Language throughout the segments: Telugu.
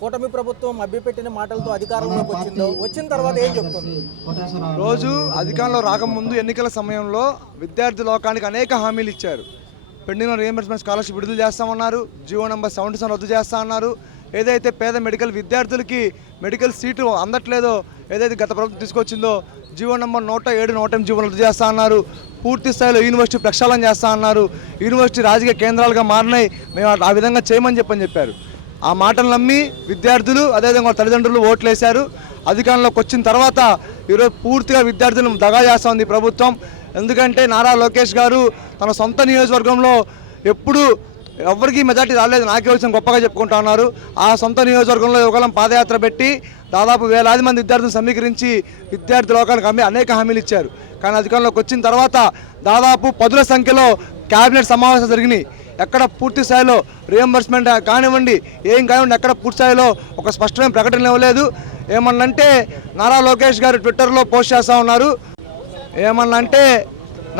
కూటమి ప్రభుత్వం మభ్యపెట్టిన మాటలతో అధికారంలోకి వచ్చిన తర్వాత ఏం చెప్తుంది? రోజు అధికారంలో రాకముందు ఎన్నికల సమయంలో విద్యార్థి లోకానికి అనేక హామీలు ఇచ్చారు. పెండింగ్ రీఎంబర్స్మెంట్ స్కాలర్షిప్ విడుదల చేస్తామన్నారు. జీవో నెంబర్ 77 రద్దు చేస్తామన్నారు. ఏదైతే పేద మెడికల్ విద్యార్థులకి మెడికల్ సీటు అందట్లేదో ఏదైతే గత ప్రభుత్వం తీసుకొచ్చిందో జీవో నెంబర్ 107, 108 జీవో రద్దు చేస్తా అన్నారు. పూర్తి స్థాయిలో యూనివర్సిటీ ప్రక్షాళన చేస్తా అన్నారు. యూనివర్సిటీ రాజకీయ కేంద్రాలుగా మారినాయి, మేము ఆ విధంగా చేయమని చెప్పారు. ఆ మాటలు నమ్మి విద్యార్థులు అదేవిధంగా తల్లిదండ్రులు ఓట్లేశారు. అధికారంలోకి వచ్చిన తర్వాత ఈరోజు పూర్తిగా విద్యార్థులను దగా చేస్తూ ఉంది ప్రభుత్వం. ఎందుకంటే నారా లోకేష్ గారు తన సొంత నియోజకవర్గంలో ఎప్పుడు ఎవరికి మెజార్టీ రాలేదు, నాకే వచ్చిన గొప్పగా చెప్పుకుంటా ఉన్నారు. ఆ సొంత నియోజకవర్గంలో యువగలం పాదయాత్ర పెట్టి దాదాపు వేలాది మంది విద్యార్థులను సమీకరించి విద్యార్థి లోకానికి అనేక హామీలు ఇచ్చారు. కానీ అధికారంలోకి వచ్చిన తర్వాత దాదాపు 10ల సంఖ్యలో క్యాబినెట్ సమావేశాలు జరిగినాయి. ఎక్కడ పూర్తి స్థాయిలో రీఎంబర్స్మెంట్ కానివ్వండి, ఏం కానివ్వండి, ఎక్కడ పూర్తి స్థాయిలో ఒక స్పష్టమైన ప్రకటన ఇవ్వలేదు. ఏమన్నంటే నారా లోకేష్ గారు ట్విట్టర్లో పోస్ట్ చేస్తూ ఉన్నారు. ఏమన్నంటే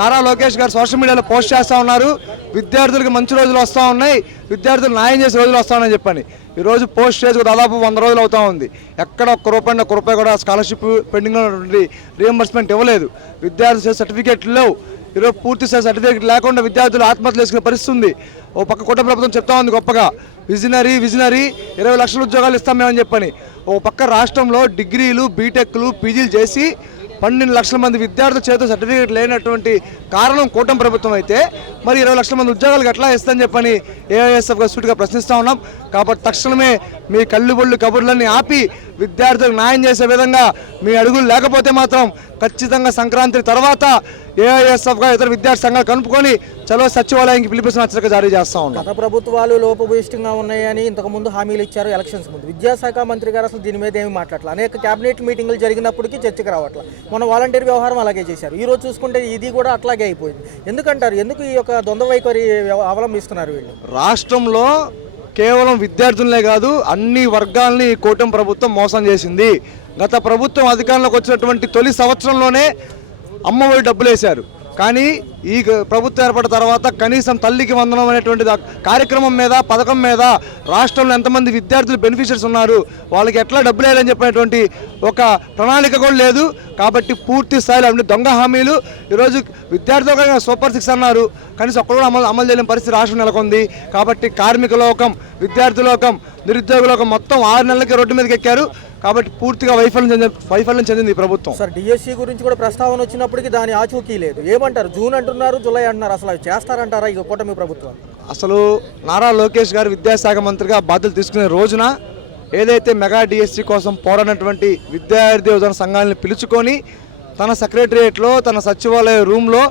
నారా లోకేష్ గారు సోషల్ మీడియాలో పోస్ట్ చేస్తూ ఉన్నారు. విద్యార్థులకు మంచి రోజులు వస్తూ ఉన్నాయి, విద్యార్థులు న్యాయం చేసే రోజులు వస్తామని చెప్పని ఈరోజు పోస్ట్ చేసి దాదాపు 100 రోజులు అవుతూ ఉంది. ఎక్కడ ఒక్క రూపాయి కూడా స్కాలర్షిప్ పెండింగ్లో నుండి రీఎంబర్స్మెంట్ ఇవ్వలేదు. విద్యార్థి సర్టిఫికేట్లు లేవు. ఈరోజు పూర్తి స్థాయి సర్టిఫికేట్ లేకుండా విద్యార్థులు ఆత్మహత్యలు చేసుకునే పరిస్థితి ఉంది. ఓ పక్క కూటమి ప్రభుత్వం చెప్తా ఉంది గొప్పగా విజనరీ 20 లక్షల ఉద్యోగాలు ఇస్తాం మేమని చెప్పని. ఓ పక్క రాష్ట్రంలో డిగ్రీలు, బీటెక్లు, పీజీలు చేసి 12 లక్షల మంది విద్యార్థుల చేత సర్టిఫికేట్ లేనటువంటి కారణం కూటమి ప్రభుత్వం అయితే మరి 20 లక్షల మంది ఉద్యోగాలకు ఎట్లా ఇస్తామని చెప్పని ఏఐఎస్ఎఫ్గా సూటిగా ప్రశ్నిస్తూ ఉన్నాం. కాబట్టి తక్షణమే మీ కళ్ళుబొళ్ళు కబుర్లన్నీ ఆపి విద్యార్థులకు న్యాయం చేసే విధంగా మీ అడుగులు లేకపోతే మాత్రం ఖచ్చితంగా సంక్రాంతి తర్వాత ఏఐఎస్ఎఫ్గా ఇతర విద్యార్థి సంఘాలు కలుపుకొని చలో సచివాలయానికి పిలిపిస్తున్న హెచ్చరిక జారీ చేస్తూ ఉన్నాం. గత ప్రభుత్వాలు లోపభూయిష్టంగా ఉన్నాయని ఇంతకుముందు హామీలు ఇచ్చారు ఎలక్షన్స్ ముందు. విద్యాశాఖ మంత్రి గారు అసలు దీని మీద ఏమి మాట్లాడలేదు. అనేక కేబినెట్ మీటింగ్లు జరిగినప్పటికీ చర్చకు రావట్లేదు. మన వాలంటీర్ వ్యవహారం అలాగే చేశారు. ఈ రోజు చూసుకుంటే ఇది కూడా అట్లాగే అయిపోయింది. ఎందుకంటారు? ఎందుకు ఈ యొక్క ద్వంద్వ వైఖరి అవలంబిస్తున్నారు వీళ్ళు? రాష్ట్రంలో కేవలం విద్యార్థులనే కాదు అన్ని వర్గాల్ని కూటమి ప్రభుత్వం మోసం చేసింది. గత ప్రభుత్వం అధికారంలోకి వచ్చినటువంటి తొలి సంవత్సరంలోనే అమ్మఒడి డబ్బులు వేశారు. కానీ ఈ ప్రభుత్వం ఏర్పడిన తర్వాత కనీసం తల్లికి వందనం అనేటువంటి కార్యక్రమం మీద, పథకం మీద రాష్ట్రంలో ఎంతమంది విద్యార్థులు బెనిఫిషియర్స్ ఉన్నారు, వాళ్ళకి ఎట్లా డబ్బులు వేయాలని చెప్పినటువంటి ఒక ప్రణాళిక కూడా లేదు. కాబట్టి పూర్తి స్థాయిలో అన్ని దొంగ హామీలు. ఈరోజు విద్యార్థులు సూపర్ 6 అన్నారు, కనీసం ఒక్కరు కూడా అమలు చేయలేని పరిస్థితి రాష్ట్రం నెలకొంది. కాబట్టి కార్మిక లోకం, విద్యార్థి లోకం, నిరుద్యోగ లోకం మొత్తం 6 నెలలకి రోడ్డు మీదకి ఎక్కారు. కాబట్టి పూర్తిగా వైఫల్యం చెందింది ఈ ప్రభుత్వం. సార్, డిఎస్సి గురించి కూడా ప్రస్తావన వచ్చినప్పటికీ దాని ఆచూకీ లేదు. ఏమంటారు? జూన్ అంటున్నారు, జూలై అంటున్నారు. అసలు అవి చేస్తారంటారా ఈ కూటమి ప్రభుత్వం? అసలు నారా లోకేష్ గారు విద్యాశాఖ మంత్రిగా బాధ్యతలు తీసుకునే రోజున ఏదైతే మెగా డిఎస్సి కోసం పోరాడినటువంటి విద్యార్థి యువజన సంఘాలను పిలుచుకొని తన సెక్రటరియట్లో, తన సచివాలయ రూమ్లో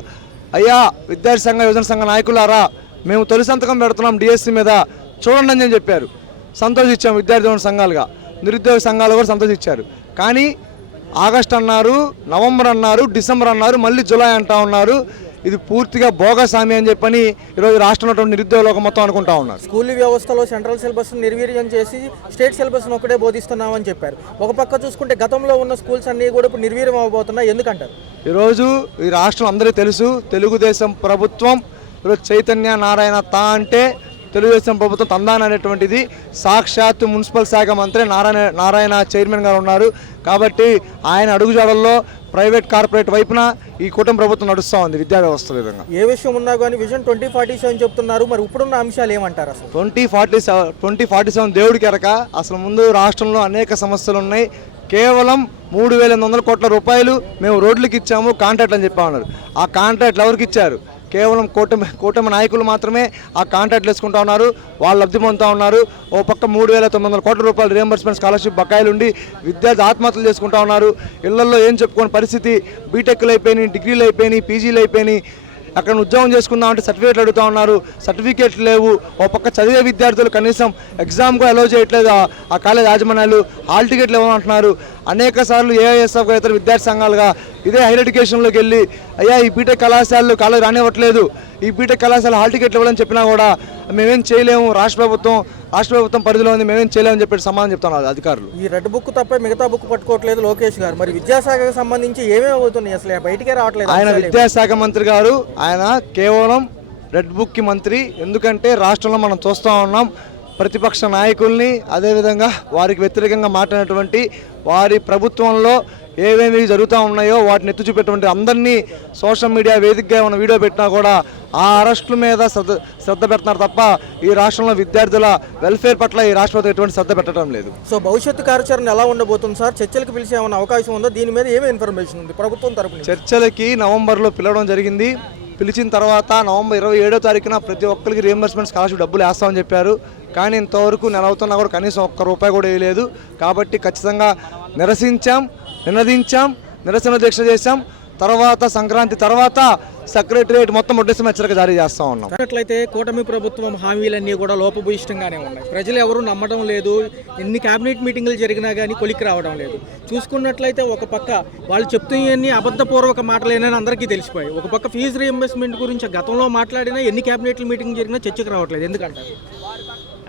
అయ్యా విద్యార్థి సంఘ యువజన సంఘ నాయకులారా, మేము తొలి సంతకం పెడుతున్నాం డిఎస్సి మీద, చూడండి అని చెప్పారు. సంతోషించాం విద్యార్థి యువజన సంఘాలుగా. నిరుద్యోగ సంఘాలు కూడా సంతోషించారు. కానీ ఆగస్టు అన్నారు, నవంబర్ అన్నారు, డిసెంబర్ అన్నారు, మళ్ళీ జూలై అంటా ఉన్నారు. ఇది పూర్తిగా బోగసామి అని చెప్పని ఈరోజు రాష్ట్రంలో నిరుద్యోగ లోకం మొత్తం అనుకుంటా ఉన్నారు. స్కూల్ వ్యవస్థలో సెంట్రల్ సిలబస్ నిర్వీర్యం చేసి స్టేట్ సిలబస్ను ఒకటే బోధిస్తున్నామని చెప్పారు. ఒక పక్క చూసుకుంటే గతంలో ఉన్న స్కూల్స్ అన్నీ కూడా ఇప్పుడు నిర్వీర్యం అవబోతున్నాయి. ఎందుకంటారు? ఈరోజు ఈ రాష్ట్రం అందరికీ తెలుసు, తెలుగుదేశం ప్రభుత్వం ఈరోజు చైతన్య నారాయణ తా అంటే తెలుగుదేశం ప్రభుత్వం తందాన అనేటువంటిది. సాక్షాత్తు మున్సిపల్ శాఖ మంత్రి నారాయణ చైర్మన్ గారు ఉన్నారు. కాబట్టి ఆయన అడుగుజాడల్లో ప్రైవేట్ కార్పొరేట్ వైపున ఈ కూటమి ప్రభుత్వం నడుస్తూ ఉంది విద్యా వ్యవస్థ విధంగా. ఏ విషయం ఉన్నా కానీ విజన్ 2047 చెప్తున్నారు. మరి ఇప్పుడున్న అంశాలు ఏమంటారు? అసలు 2047 దేవుడికి ఎరక. అసలు ముందు రాష్ట్రంలో అనేక సమస్యలు ఉన్నాయి. కేవలం 3,800 కోట్ల రూపాయలు మేము రోడ్లకు ఇచ్చాము కాంట్రాక్ట్ అని చెప్పా ఉన్నారు. ఆ కాంట్రాక్ట్లు ఎవరికి ఇచ్చారు? కేవలం కూటమి నాయకులు మాత్రమే ఆ కాంట్రాక్ట్లు వేసుకుంటా ఉన్నారు, వాళ్ళు లబ్ధి పొందుతూ ఉన్నారు. ఓ పక్క 3,900 కోట్ల రూపాయలు రీఎంబర్స్మెంట్ స్కాలర్షిప్ బకాయిలు ఉండి విద్యార్థి ఆత్మహత్యలు చేసుకుంటా ఉన్నారు. ఇళ్లలో ఏం చెప్పుకోని పరిస్థితి. బీటెక్లు అయిపోయినాయి, డిగ్రీలు అయిపోయినాయి, పీజీలు అయిపోయినాయి. అక్కడ ఉద్యోగం చేసుకుందామంటే సర్టిఫికేట్లు అడుగుతూ ఉన్నారు, సర్టిఫికేట్లు లేవు. ఓ పక్క చదివే విద్యార్థులు కనీసం ఎగ్జామ్ కూడా అలౌ చేయట్లేదు ఆ కాలేజ్ యాజమాన్యాలు. హాల్ టికెట్లు ఇవ్వమంటున్నారు. అనేక సార్లు ఏఐఎస్ఎఫ్గా ఇతర విద్యార్థి సంఘాలుగా ఇదే హైయర్ ఎడ్యుకేషన్లోకి వెళ్ళి అయ్యా ఈ బీటెక్ కళాశాలలు కాలేజ్ రానివ్వట్లేదు, ఈ బీటెక్ కళాశాల హాల్ టికెట్లు ఇవ్వాలని చెప్పినా కూడా మేమేం చేయలేము, రాష్ట్ర ప్రభుత్వం పరిధిలో ఉంది, మేమేం చేయలేమని చెప్పి సమాధానం చెప్తున్నారు అధికారులు. ఈ రెడ్ బుక్ తప్ప మిగతా బుక్ పట్టుకోవట్లేదు లోకేష్ గారు. మరి విద్యాశాఖకు సంబంధించి ఏమేమి అవుతున్నాయి? అసలు బయటికే రావట్లేదు. ఆయన విద్యాశాఖ మంత్రి గారు, ఆయన కేవలం రెడ్ బుక్కి మంత్రి. ఎందుకంటే రాష్ట్రంలో మనం చూస్తూ ఉన్నాం ప్రతిపక్ష నాయకుల్ని, అదేవిధంగా వారికి వ్యతిరేకంగా మాట్లాడినటువంటి వారి ప్రభుత్వంలో ఏమేమి జరుగుతూ ఉన్నాయో వాటిని ఎత్తి చూపేటువంటి అందరినీ సోషల్ మీడియా వేదికగా ఉన్న వీడియో పెట్టినా కూడా ఆ అరెస్టుల మీద శ్రద్ధ పెడుతున్నారు తప్ప ఈ రాష్ట్రంలో విద్యార్థుల వెల్ఫేర్ పట్ల ఈ రాష్ట్రంలో ఎటువంటి శ్రద్ధ పెట్టడం లేదు. సో భవిష్యత్తు కార్యాచరణ ఎలా ఉండబోతుంది సార్? చర్చలకు పిలిచే ఏమైనా అవకాశం ఉందో? దీని మీద ఏమి ఇన్ఫర్మేషన్ ఉంది ప్రభుత్వం తరపున? చర్చలకి నవంబర్లో పిలవడం జరిగింది. పిలిచిన తర్వాత నవంబర్ 27వ తారీఖున ప్రతి ఒక్కరికి రీఎంబర్స్మెంట్ స్కాలర్షిప్ డబ్బులు వేస్తామని చెప్పారు. కానీ ఇంతవరకు నెల అవుతున్నా కూడా కనీసం ₹1 కూడా వేయలేదు. కాబట్టి ఖచ్చితంగా నినదించాం, నిరసన దీక్ష చేశాం. తర్వాత సంక్రాంతి తర్వాత సెక్రటరియట్ మొత్తం ఉద్దేశం హెచ్చరిక జారీ చేస్తూ ఉన్నాం. అట్లయితే కూటమి ప్రభుత్వం హామీలన్నీ కూడా లోపభూయిష్టంగానే ఉన్నాయి. ప్రజలు ఎవరు నమ్మడం లేదు. ఎన్ని కేబినెట్ మీటింగులు జరిగినా కానీ కొలిక్కి రావడం లేదు. చూసుకున్నట్లయితే ఒక పక్క వాళ్ళు చెప్తున్నవన్నీ అబద్ధపూర్వక మాటలేనని అందరికీ తెలిసిపోయాయి. ఒక పక్క ఫీజు రీఎంబర్స్మెంట్ గురించి గతంలో మాట్లాడినా ఎన్ని కేబినెట్ మీటింగ్ జరిగినా చర్చకు రావట్లేదు. ఎందుకంటారు?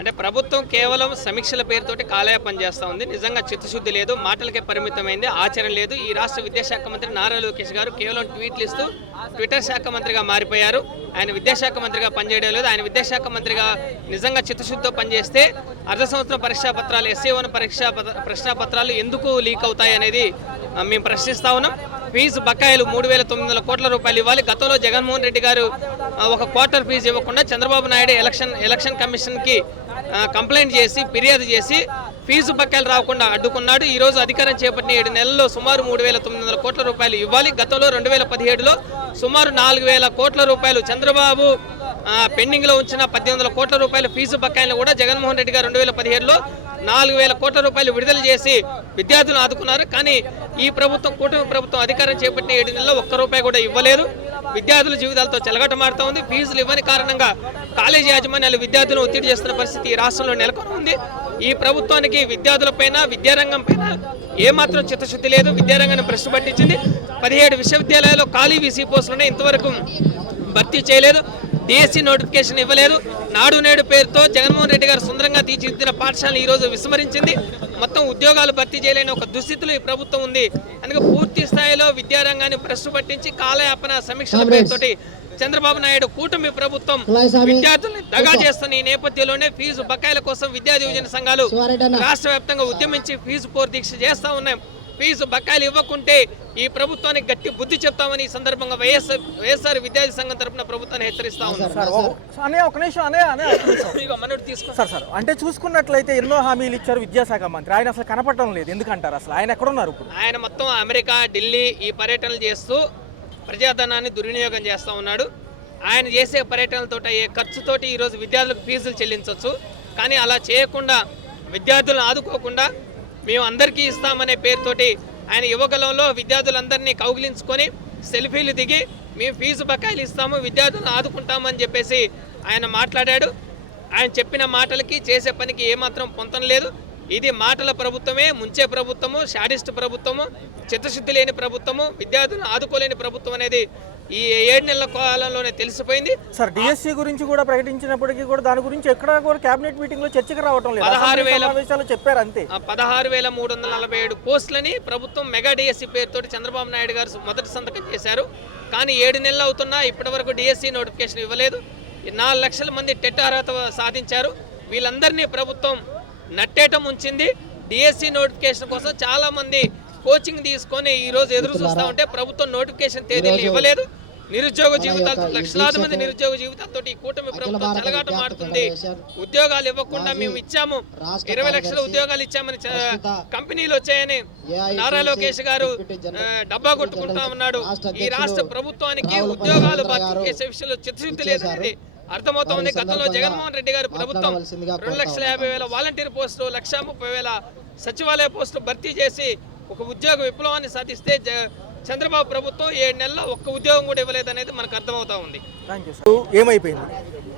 అంటే ప్రభుత్వం కేవలం సమీక్షల పేరుతోటి కాలయాపన చేస్తూ ఉంది. నిజంగా చిత్తశుద్ధి లేదు, మాటలకే పరిమితమైంది, ఆచరణ లేదు. ఈ రాష్ట్ర విద్యాశాఖ మంత్రి నారా లోకేష్ గారు కేవలం ట్వీట్లు ఇస్తూ ట్విట్టర్ శాఖ మంత్రిగా మారిపోయారు. ఆయన విద్యాశాఖ మంత్రిగా పనిచేయడం లేదు. ఆయన విద్యాశాఖ మంత్రిగా నిజంగా చిత్తశుద్ధితో పనిచేస్తే అర్ధ సంవత్సరం పరీక్షా పత్రాలు, SC1 ప్రశ్నాపత్రాలు ఎందుకు లీక్ అవుతాయి అనేది మేము ప్రశ్నిస్తా ఉన్నాం. ఫీజు బకాయిలు 3,900 కోట్ల రూపాయలు ఇవ్వాలి. గతంలో జగన్మోహన్ రెడ్డి గారు ఒక క్వార్టర్ ఫీజు ఇవ్వకుండా చంద్రబాబు నాయుడు ఎలక్షన్ కమిషన్కి కంప్లైంట్ చేసి ఫిర్యాదు చేసి ఫీజు బకాయిలు రాకుండా అడ్డుకున్నాడు. ఈరోజు అధికారం చేపట్టిన 7 నెలల్లో సుమారు 3,900 కోట్ల రూపాయలు ఇవ్వాలి. గతంలో 2017లో సుమారు 4,000 కోట్ల రూపాయలు చంద్రబాబు పెండింగ్లో ఉంచిన 1,800 కోట్ల రూపాయల ఫీజు బకాయిలను కూడా జగన్మోహన్ రెడ్డి గారు 2017లో 4,000 కోట్ల రూపాయలు విడుదల చేసి విద్యార్థులను ఆదుకున్నారు. కానీ ఈ ప్రభుత్వం, కూటమి ప్రభుత్వం అధికారం చేపట్టిన 7 నెలల్లో ₹1 కూడా ఇవ్వలేదు. విద్యార్థుల జీవితాలతో చెలగటమాడుతూ ఉంది. ఫీజులు ఇవ్వని కారణంగా కాలేజీ యాజమాన్యాలు విద్యార్థులను ఒత్తిడి చేస్తున్న పరిస్థితి ఈ రాష్ట్రంలో నెలకొని ఉంది. ఈ ప్రభుత్వానికి విద్యార్థులపైన, విద్యారంగం పైన ఏమాత్రం చిత్తశుద్ధి లేదు. విద్యారంగాన్ని ప్రశ్న పట్టించింది. 17 విశ్వవిద్యాలయాల్లో ఖాళీ వీసీ పోస్టులను ఇంతవరకు భర్తీ చేయలేదు. DSC నోటిఫికేషన్ ఇవ్వలేదు. నాడు నేడు పేరుతో జగన్మోహన్ రెడ్డి గారు సుందరంగా తీర్చిదిద్దిన పాఠశాలను ఈరోజు విస్మరించింది. మొత్తం ఉద్యోగాలు భర్తీ చేయలేని ఒక దుస్థితిలో ఈ ప్రభుత్వం ఉంది. అందుకే పూర్తి స్థాయిలో విద్యారంగాన్ని ప్రశ్న పట్టించి కాలయాపన సమీక్షల పేరుతోటి చంద్రబాబు నాయుడు కూటమి ప్రభుత్వం విద్యార్థుల్ని దగా చేస్తున్న ఈ నేపథ్యంలోనే ఫీజు బకాయిల కోసం విద్యా యువజన సంఘాలు రాష్ట్ర వ్యాప్తంగా ఉద్యమించి ఫీజు పోరు దీక్ష చేస్తా ఉన్నాయి. ఫీజు బకాయిలు ఇవ్వకుంటే ఈ ప్రభుత్వానికి గట్టి బుద్ధి చెప్తామని ఈ సందర్భంగా వైఎస్ఆర్ విద్యార్థి సంఘం తరపున ప్రభుత్వాన్ని హెచ్చరిస్తా ఉన్నారు. అంటే చూసుకున్నట్లయితే ఎన్నో హామీలు ఇచ్చారు విద్యాశాఖ మంత్రి. ఆయన అసలు కనపడడం లేదు. ఎందుకంటారు? అసలు ఆయన ఎక్కడున్నారు? ఆయన మొత్తం అమెరికా, ఢిల్లీ ఈ పర్యటనలు చేస్తూ ప్రజాధనాన్ని దుర్వినియోగం చేస్తూ ఉన్నాడు. ఆయన చేసే పర్యటనలతో అయ్యే ఖర్చుతోటి ఈరోజు విద్యార్థులకు ఫీజులు చెల్లించవచ్చు. కానీ అలా చేయకుండా, విద్యార్థులను ఆదుకోకుండా మేము అందరికీ ఇస్తామనే పేరుతోటి ఆయన యువకులంలో విద్యార్థులందరినీ కౌగిలించుకొని సెల్ఫీలు దిగి మేము ఫీజు బకాయిలు ఇస్తాము, విద్యార్థులను ఆదుకుంటామని చెప్పేసి ఆయన మాట్లాడాడు. ఆయన చెప్పిన మాటలకి చేసే పనికి ఏమాత్రం పొంతం లేదు. ఇది మాటల ప్రభుత్వమే, ముంచే ప్రభుత్వము, షాడిస్ట్ ప్రభుత్వము, చిత్తశుద్ధి లేని ప్రభుత్వము, విద్యార్థులను ఆదుకోలేని ప్రభుత్వం అనేది ఈ 7 నెలల కాలంలోనే తెలిసిపోయింది. సార్, DSC గురించి కూడా ప్రకటించినప్పటికీ కూడా దాని గురించి ఎక్కడ కూడా కేబినెట్ మీటింగ్ లో చర్చకు రావడం లేదు. 16,000 చెప్పారు అంతే. 16,347 పోస్టులని ప్రభుత్వం మెగా DSC పేరుతోటి చంద్రబాబు నాయుడు గారు మొదటి సంతకం చేశారు. కానీ 7 నెలలు అవుతున్నా ఇప్పటి వరకు DSC నోటిఫికేషన్ ఇవ్వలేదు. 4 లక్షల మంది టెట్ అర్హత సాధించారు. వీళ్ళందరినీ ప్రభుత్వం నట్టేటం ఉంచింది. DSC నోటిఫికేషన్ కోసం చాలా మంది కోచింగ్ తీసుకొని ఈ రోజు ఎదురు చూస్తూ ఉంటే ప్రభుత్వం నోటిఫికేషన్ తేదీలు ఇవ్వలేదు. నిరుద్యోగ జీవితాలతో, లక్షలాది మంది నిరుద్యోగ జీవితాలతో ఈ కూటమి ప్రభుత్వం చెలగాటం ఆడుతుంది. ఉద్యోగాలు ఇవ్వకుండా మేము ఇచ్చాము, 20 లక్షల ఉద్యోగాలు ఇచ్చామని కంపెనీలు వచ్చాయని నారా లోకేష్ గారు డబ్బా కొట్టుకుంటా ఉన్నాడు. ఈ రాష్ట్ర ప్రభుత్వానికి ఉద్యోగాలు భర్తీ చేసే విషయంలో చిత్తశుద్ధి లేదనేది అర్థమవుతోంది. గతంలో జగన్మోహన్ రెడ్డి గారి ప్రభుత్వం 2,50,000 వాలంటీర్ పోస్టులు, 1,30,000 సచివాలయ పోస్టులు భర్తీ చేసి ఒక ఉద్యోగ విప్లవాన్ని సాధిస్తే చంద్రబాబు ప్రభుత్వం 7 నెలల్లో ఒక్క ఉద్యోగం కూడా ఇవ్వలేదనేది మనకు అర్థమవుతా ఉంది. ఏమైపోయింది?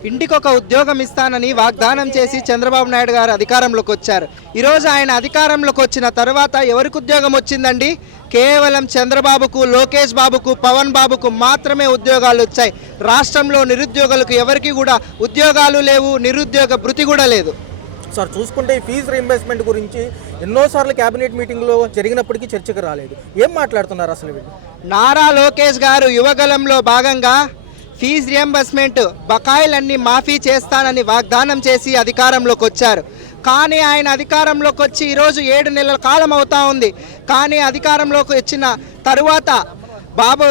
ఇంటికి ఒక ఉద్యోగం ఇస్తానని వాగ్దానం చేసి చంద్రబాబు నాయుడు గారు అధికారంలోకి వచ్చారు. ఈరోజు ఆయన అధికారంలోకి వచ్చిన తర్వాత ఎవరికి ఉద్యోగం వచ్చిందండి? కేవలం చంద్రబాబుకు, లోకేష్ బాబుకు, పవన్ బాబుకు మాత్రమే ఉద్యోగాలు వచ్చాయి. రాష్ట్రంలో నిరుద్యోగులకు ఎవరికి కూడా ఉద్యోగాలు లేవు, నిరుద్యోగ భృతి కూడా లేదు. సార్, చూసుకుంటే ఈ ఫీజు రీయింబర్స్మెంట్ గురించి ఎన్నోసార్లు కేబినెట్ మీటింగ్లో జరిగినప్పటికీ చర్చకు రాలేదు. ఏం మాట్లాడుతున్నారు అసలు వీళ్ళు? నారా లోకేష్ గారు యువగలంలో భాగంగా ఫీజు రియంబర్స్మెంట్ బకాయిలన్నీ మాఫీ చేస్తానని వాగ్దానం చేసి అధికారంలోకి వచ్చారు. కానీ ఆయన అధికారంలోకి వచ్చి ఈరోజు 7 నెలల కాలం అవుతా ఉంది. కానీ అధికారంలోకి వచ్చిన తరువాత బాబు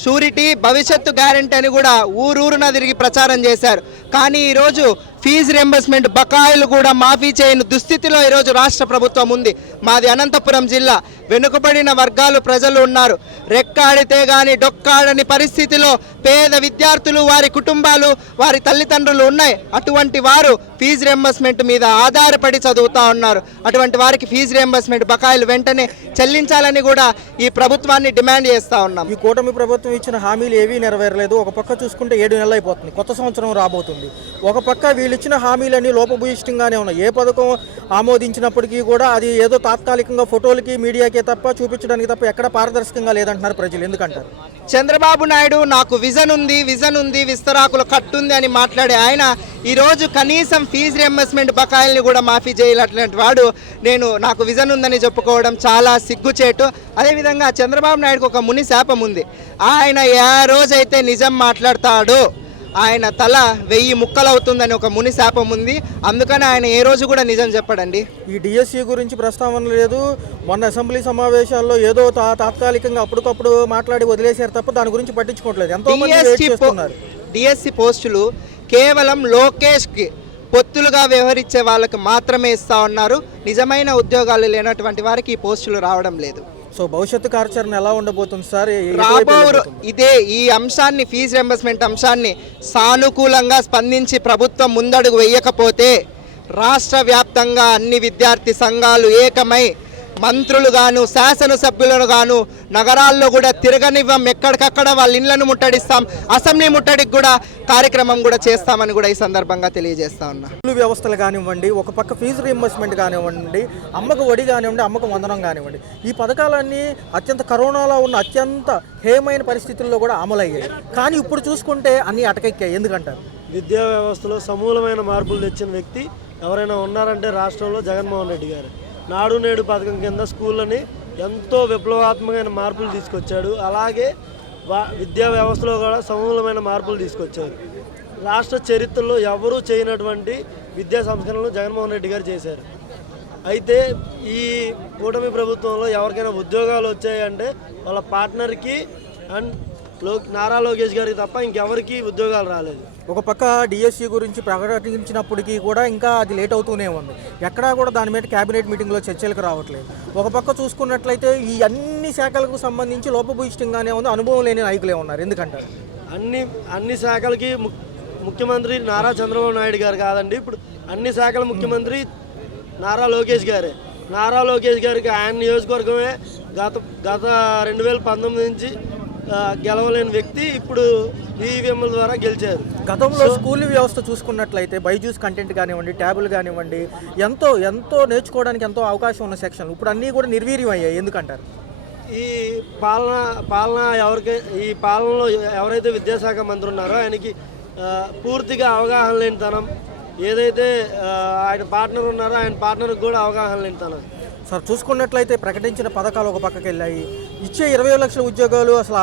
షూరిటీ భవిష్యత్తు గ్యారెంటీ అని కూడా ఊరూరున తిరిగి ప్రచారం చేశారు. కానీ ఈరోజు ఫీజు రియంబర్స్మెంట్ బకాయిలు కూడా మాఫీ చేయని దుస్థితిలో ఈరోజు రాష్ట్ర ప్రభుత్వం ఉంది. మాది అనంతపురం జిల్లా, వెనుకబడిన వర్గాలు ప్రజలు ఉన్నారు. రెక్కాడితే కానీ డొక్కాడని పరిస్థితిలో పేద విద్యార్థులు, వారి కుటుంబాలు, వారి తల్లిదండ్రులు ఉన్నాయి. అటువంటి వారు ఫీజు రియంబర్స్మెంట్ మీద ఆధారపడి చదువుతూ ఉన్నారు. అటువంటి వారికి ఫీజు రియంబర్స్మెంట్ బకాయిలు వెంటనే చెల్లించాలని కూడా ఈ ప్రభుత్వాన్ని డిమాండ్ చేస్తూ ఉన్నాం. ఈ కూటమి ప్రభుత్వం ఇచ్చిన హామీలు ఏవీ నెరవేరలేదు. ఒక పక్క చూసుకుంటే 7 నెలలు అయిపోతుంది, కొత్త సంవత్సరం రాబోతుంది. ఒక పక్క వీళ్ళు ఇచ్చిన హామీలన్నీ లోపభూయిష్టంగానే ఉన్నాయి. ఏ పథకం ఆమోదించినప్పటికీ కూడా అది ఏదో తాత్కాలికంగా ఫోటోలకి మీడియాకే తప్ప చూపించడానికి తప్ప ఎక్కడ పారదర్శకంగా లేదంటున్నారు ప్రజలు. ఎందుకంటారు? చంద్రబాబు నాయుడు నాకు విజన్ ఉంది, విస్తరాకులు కట్టుంది అని మాట్లాడే ఆయన ఈరోజు కనీసం ఫీజు రియంబర్స్మెంట్ బకాయిల్ని కూడా మాఫీ చేయలేటువంటి వాడు నాకు విజన్ ఉందని చెప్పుకోవడం చాలా సిగ్గుచేటు. అదేవిధంగా చంద్రబాబు నాయుడుకు ఒక ముని శాపం ఉంది. ఆయన ఏ రోజైతే నిజం మాట్లాడతాడో ఆయన తల 1000 ముక్కలవుతుందని ఒక ముని శాపం ఉంది. అందుకని ఆయన ఏ రోజు కూడా నిజం చెప్పడండి. ఈ డిఎస్సి గురించి ప్రస్తావన లేదు. మొన్న అసెంబ్లీ సమావేశాల్లో ఏదో తాత్కాలికంగా అప్పటికప్పుడు మాట్లాడి వదిలేశారు తప్ప దాని గురించి పట్టించుకోవట్లేదు. ఎంతో మంది వెయిట్ చేస్తున్నారు. డిఎస్సి పోస్టులు కేవలం లోకేష్కి పొత్తులుగా వ్యవహరించే వాళ్ళకి మాత్రమే ఇస్తా ఉన్నారు. నిజమైన ఉద్యోగాలు లేనటువంటి వారికి ఈ పోస్టులు రావడం లేదు. సో భవిష్యత్తు కార్యాచరణ ఎలా ఉండబోతుంది సార్? ఈ అంశాన్ని, ఫీజు రియంబర్స్మెంట్ అంశాన్ని సానుకూలంగా స్పందించి ప్రభుత్వం ముందడుగు వేయకపోతే రాష్ట్ర వ్యాప్తంగా అన్ని విద్యార్థి సంఘాలు ఏకమై మంత్రులు గాను, శాసనసభ్యులను గాను నగరాల్లో కూడా తిరగనివ్వం. ఎక్కడికక్కడ వాళ్ళ ఇళ్లను ముట్టడిస్తాం. అసెంబ్లీ ముట్టడికి కూడా కార్యక్రమం కూడా చేస్తామని కూడా ఈ సందర్భంగా తెలియజేస్తా ఉన్నా. స్కూల్ వ్యవస్థలు కానివ్వండి, ఒక పక్క ఫీజు రియంబర్స్మెంట్ కానివ్వండి, అమ్మకు వడి కానివ్వండి, అమ్మకు వందనం కానివ్వండి, ఈ పథకాలన్నీ అత్యంత కరోనాలో ఉన్న అత్యంత హేమైన పరిస్థితుల్లో కూడా అమలయ్యాయి. కానీ ఇప్పుడు చూసుకుంటే అన్నీ అటకెక్కాయి. ఎందుకంటారు? విద్యా వ్యవస్థలో సమూలమైన మార్పులు తెచ్చిన వ్యక్తి ఎవరైనా ఉన్నారంటే రాష్ట్రంలో జగన్మోహన్ రెడ్డి గారు. నాడు నేడు పథకం కింద స్కూళ్ళని ఎంతో విప్లవాత్మకమైన మార్పులు తీసుకొచ్చాడు. అలాగే విద్యా వ్యవస్థలో కూడా సమూలమైన మార్పులు తీసుకొచ్చారు. రాష్ట్ర చరిత్రలో ఎవరూ చేయనటువంటి విద్యా సంస్కరణలు జగన్మోహన్ రెడ్డి గారు చేశారు. అయితే ఈ కూటమి ప్రభుత్వంలో ఎవరికైనా ఉద్యోగాలు వచ్చాయంటే వాళ్ళ పార్ట్నర్కి అండ్ నారా లోకేష్ గారికి తప్ప ఇంకెవరికి ఉద్యోగాలు రాలేదు. ఒక పక్క డిఎస్సి గురించి ప్రకటించినప్పటికీ కూడా ఇంకా అది లేట్ అవుతూనే ఉంది. ఎక్కడా కూడా దాని మీద క్యాబినెట్ మీటింగ్లో చర్చలకు రావట్లేదు. ఒక పక్క చూసుకున్నట్లయితే ఈ అన్ని శాఖలకు సంబంధించి లోపభూయిష్టంగానే ఉంది. అనుభవం లేని నాయకులే ఉన్నారు. ఎందుకంటారు? అన్ని శాఖలకి ముఖ్యమంత్రి నారా చంద్రబాబు నాయుడు గారు కాదండి. ఇప్పుడు అన్ని శాఖల ముఖ్యమంత్రి నారా లోకేష్ గారే. నారా లోకేష్ గారికి ఆయన నియోజకవర్గమే గత 2019 నుంచి గెలవలేని వ్యక్తి ఇప్పుడు ఈవీఎంల ద్వారా గెలిచారు. గతంలో స్కూల్ వ్యవస్థ చూసుకున్నట్లయితే బైజూస్ కంటెంట్ కానివ్వండి, ట్యాబులు కానివ్వండి, ఎంతో నేర్చుకోవడానికి ఎంతో అవకాశం ఉన్న సెక్షన్లు ఇప్పుడు అన్నీ కూడా నిర్వీర్యం అయ్యాయి. ఎందుకంటారు? ఈ పాలనలో ఎవరైతే విద్యాశాఖ మంత్రి ఉన్నారో ఆయనకి పూర్తిగా అవగాహన లేనితనం, ఏదైతే ఆయన పార్ట్నర్ ఉన్నారో ఆయన పార్ట్నర్కి కూడా అవగాహన లేనితనం. సార్ చూసుకున్నట్లయితే ప్రకటించిన పథకాలు ఒక పక్కకి వెళ్ళాయి. ఇచ్చే 20 లక్షల ఉద్యోగాలు అసలు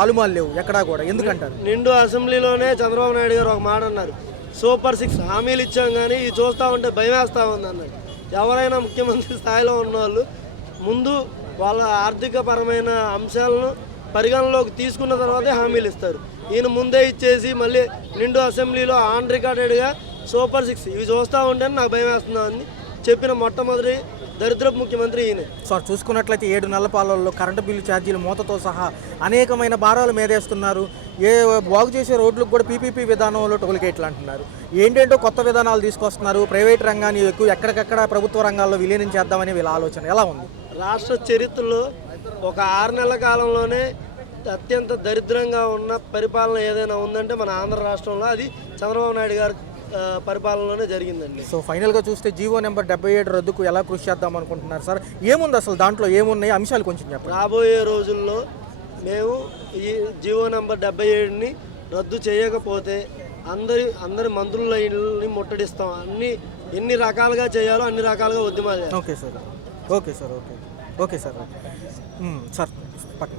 ఆలుమాలు లేవు ఎక్కడా కూడా. ఎందుకంటారు? నిండు అసెంబ్లీలోనే చంద్రబాబు నాయుడు గారు ఒక మాట అన్నారు, సూపర్ 6 హామీలు ఇచ్చాం కానీ ఇది చూస్తూ ఉంటే భయం వేస్తూ ఉంది అన్నారు. ఎవరైనా ముఖ్యమంత్రి స్థాయిలో ఉన్నవాళ్ళు ముందు వాళ్ళ ఆర్థికపరమైన అంశాలను పరిగణలోకి తీసుకున్న తర్వాతే హామీలు ఇస్తారు. ఈయన ముందే ఇచ్చేసి మళ్ళీ నిండు అసెంబ్లీలో ఆన్ రికార్డెడ్గా సూపర్ 6 ఇవి చూస్తూ ఉంటే నాకు భయం వేస్తుందా అని చెప్పిన మొట్టమొదటి దరిద్రపు ముఖ్యమంత్రి ఈయన. సార్ చూసుకున్నట్లయితే 7 నెలల పాలనలో కరెంటు బిల్లు ఛార్జీలు మూతతో సహా అనేకమైన భారాలు మేదేస్తున్నారు. బాగు చేసే రోడ్లకు కూడా పీపీపీ విధానంలో టోల్గేట్లు అంటున్నారు. ఏంటంటో కొత్త విధానాలు తీసుకొస్తున్నారు. ప్రైవేట్ రంగాన్ని ఎక్కువ ఎక్కడికక్కడ ప్రభుత్వ రంగాల్లో విలీనం చేద్దామని వీళ్ళ ఆలోచన ఎలా ఉంది? రాష్ట్ర చరిత్రలో ఒక 6 నెలల కాలంలోనే అత్యంత దరిద్రంగా ఉన్న పరిపాలన ఏదైనా ఉందంటే మన ఆంధ్ర రాష్ట్రంలో అది చంద్రబాబు నాయుడు గారు పరిపాలనలోనే జరిగిందండి. సో ఫైనల్గా చూస్తే జీవో నెంబర్ 77 రద్దుకు ఎలా కృషి చేద్దాం అనుకుంటున్నారు సార్? ఏముంది అసలు దాంట్లో, ఏమున్నాయి అంశాలు కొంచెం చెప్పండి. రాబోయే రోజుల్లో మేము ఈ జీవో నెంబర్ 77ని రద్దు చేయకపోతే అందరి మంత్రుల ఇళ్ళని ముట్టడిస్తాం. ఎన్ని రకాలుగా చేయాలో అన్ని రకాలుగా ఉద్యమాలు. Okay sir. సార్ పక్కన